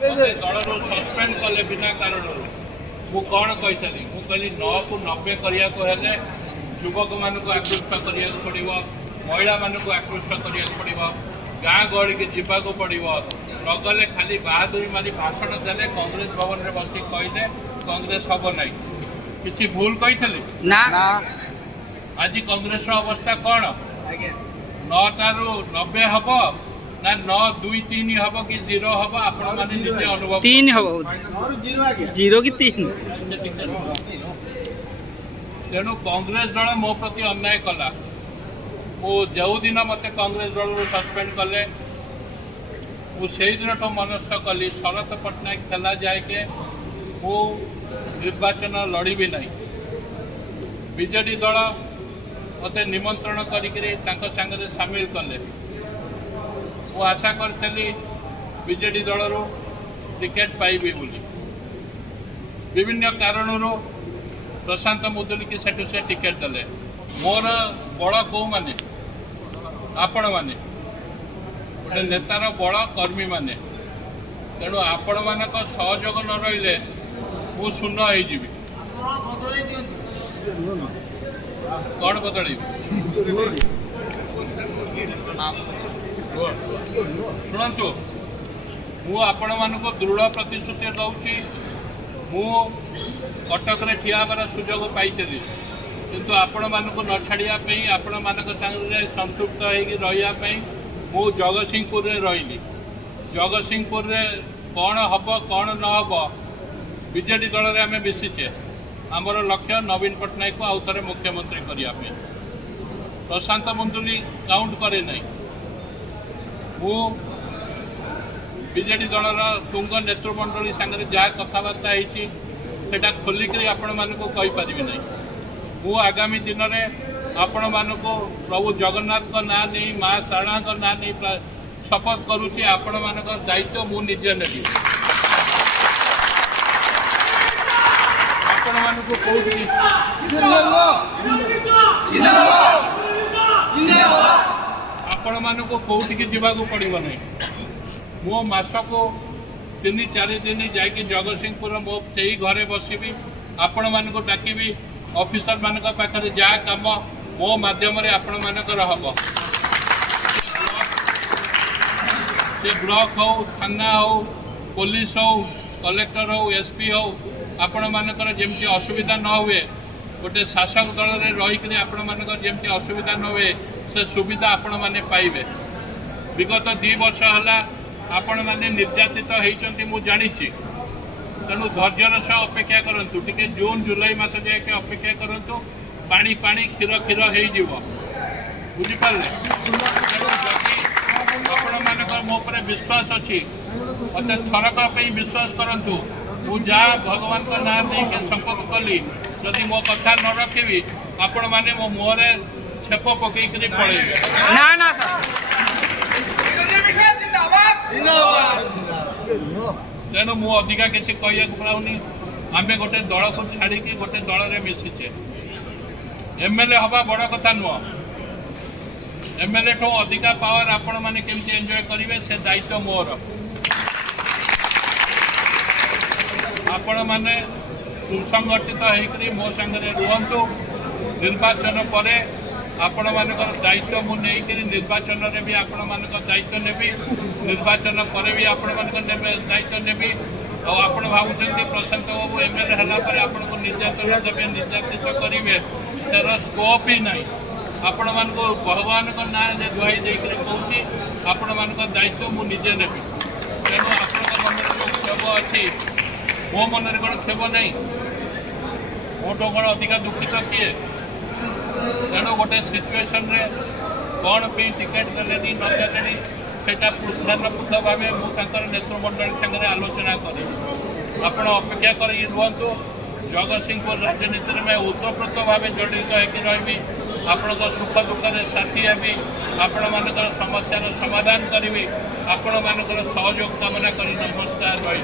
दल सस्पेंड कले बिना कारण मु कौन कही मु कहली 9 को 90 करने युवक मान आकृष्ट करा पड़ो महिला मानक आकृष्ट करा पड़ो गाँ गहली के जावाक पड़ो नगले खाली बहादुरी मारी भाषण देले कांग्रेस भवन में बस कहले कांग्रेस हम ना कि भूल कही ना आज कांग्रेस अवस्था कौन 9 टारू 90 हम ना 9 2 3 हम कि 0 हम आपण माने निजे अनुभव 3 हम 0 कि 3 तेणु कांग्रेस दल मो प्रति अन्याय कला वो जो दिन मत कांग्रेस दल सस्पेंड कले से दिन तो मनस्थ कली शरत पट्टनायक खेला जाए के मु निर्वाचन लड़बी ना बीजेडी दल मत निमंत्रण कर सामिल कले मु आशा करी बीजेडी दल टिकेट पाइबी बोली विभिन्न कारणों प्रशांत मुदुली की सेठू से टिकेट देले मोर बड़ कौ माने आपण माने गोटे नेतार बड़ कर्मी माने तेणु आपण मानक सहयोग न रही मु शून्य हो कौन बदल शुणु मु आपण मानक दृढ़ प्रतिश्रुति दौची मु कटक रे ठिया बार सुजोग पाई किंतु आपण मानक न छाड़िया आपण मानक संगे संतुष्ट होगी मु जगतसिंहपुर रे रही जगतसिंहपुर रे कौन हम कौन न हम बीजेडी दल रे आम मिशिचे आमर लक्ष्य नवीन पट्टनायक को आउ थे मुख्यमंत्री करने प्रशांत मुंदुली काउंट करे नहीं मु बीजेडी दल तुंग नेतृमंडली सांगे जहाँ कथबार्ता होटा खोलिक आपण मानक कहीपरि ना मु आगामी दिन में आपण मानक प्रभु जगन्नाथ का ना नहीं माँ शारदा का ना नहीं शपथ करुच्ची आपण मान दायित्व मु निजे नेबी आपण मानक आपण मानक कौटिकी जावाक पड़ो नहीं मो मास को 3-4 दिन जाकि जगतसिंहपुर मो से घरे बसबी आपण मानक डाकबी ऑफिसर मानक पाखे जहाँ कम मो माध्यम आपण मानकर हम से ब्लॉक हो थाना हो पुलिस हो कलेक्टर हो एसपी हो आपण मानकर जमती असुविधा न हुए गोटे शासक दल में रहीकि आपण मानकर जमती असुविधा न हुए से सुविधा आपण माने पाइबे विगत 2 वर्ष है आपण माने निर्यातित होती मु जानी तेणु धैर्यर सह अपेक्षा करूँ टे जून जुलाई मास जाए अपेक्षा करूँ पानी पानी क्षीर क्षीर हो बुझिपारे तेणु जदि आपण मानक मो पर विश्वास अच्छी मत थरक विश्वास करूँ मु जहाँ भगवान का नाम नहीं संकल्प कली जदि मो कथा न रखी आपण माने मो मुहरे छेप पकईकरी पड़े ना ना सर तेणु मु अधिका किसी कह पाऊनी आम गोटे दल को छाड़ी गोटे दल में मिशिचे एमएलए हवा बड़ कथा नुह एमएलए ठू अधिका पावर आपण मैंने केमती एंजॉय करेंगे से दायित्व मोर आपण मैंने सुसंगठित होकर मो सांगे रुहतु निर्वाचन पर आपण मानकर दायित्व मु नहीं निर्वाचन में भी आपण मानक दायित्व नेबी निर्वाचन पर भी आपण मानक दायित्व नेबी आपण भावुं प्रशांत बाबू एमएलए है आपण को निर्यातन देवे निर्यातित करेंगे सेर स्कोप ही ना आपण मान भगवान का ना दुहाई देकर कहूँ आपण मान दायित्व मु निजे नेबी तेणु आपण मन जो क्षोभ अच्छी मो मन कौन क्षोभ नहीं मोटो कौन अधिका दुखित किए तेणु गोटे सिचुएशन रे कौन पे टिकेट देले नदेले सेटा पृथक भाव मुझे नेतृमंडल संगे आलोचना करी आपण अपेक्षा कर रुहतु जगतसिंहपुर राजनीति में ओतप्रोत भाव जड़ित होकर रही आपण सुख दुख में साथी हेबी आपण मानकर समस्यार समाधान करी आपण मानकर सहयोग कामना कर नमस्कार रही।